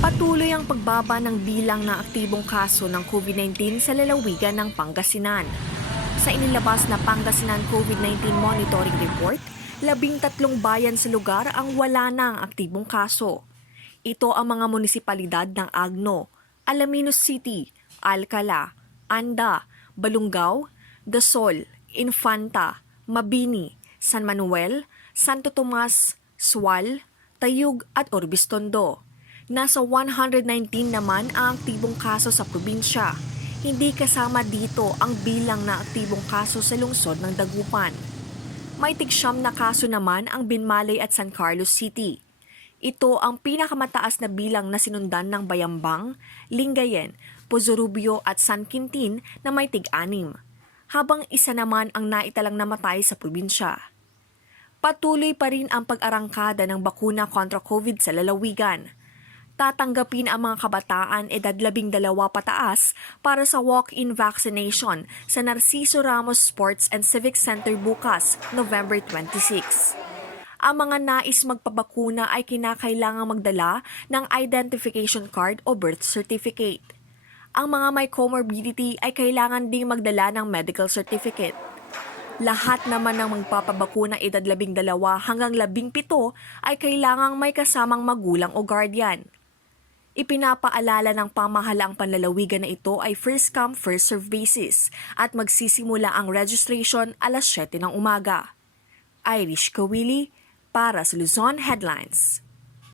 Patuloy ang pagbaba ng bilang ng aktibong kaso ng COVID-19 sa lalawigan ng Pangasinan. Sa inilabas na Pangasinan COVID-19 Monitoring Report, 13 bayan sa lugar ang wala na ang aktibong kaso. Ito ang mga munisipalidad ng Agno, Alaminos City, Alcala, Anda, Balungao, Dasol, Infanta, Mabini, San Manuel, Santo Tomas, Sual, Tayug at Orbistondo. Nasa 119 naman ang aktibong kaso sa probinsya. Hindi kasama dito ang bilang na aktibong kaso sa lungsod ng Dagupan. May tig-siyam na kaso naman ang Binmalay at San Carlos City. Ito ang pinakamataas na bilang na sinundan ng Bayambang, Lingayen, Pozorubio at San Quintin na may tig-anim, habang isa naman ang naitalang namatay sa probinsya. Patuloy pa rin ang pag-arangkada ng bakuna kontra COVID sa lalawigan. Tatanggapin ang mga kabataan edad 12 pataas para sa walk-in vaccination sa Narciso Ramos Sports and Civic Center bukas, November 26. Ang mga nais magpabakuna ay kinakailangang magdala ng identification card o birth certificate. Ang mga may comorbidity ay kailangan ding magdala ng medical certificate. Lahat naman ng magpapabakuna edad 12 hanggang 17 ay kailangang may kasamang magulang o guardian. Ipinapaalala ng pamahalaang panlalawigan na ito ay first come first serve basis at magsisimula ang registration alas 7 ng umaga. Irish Kawili para sa Luzon Headlines.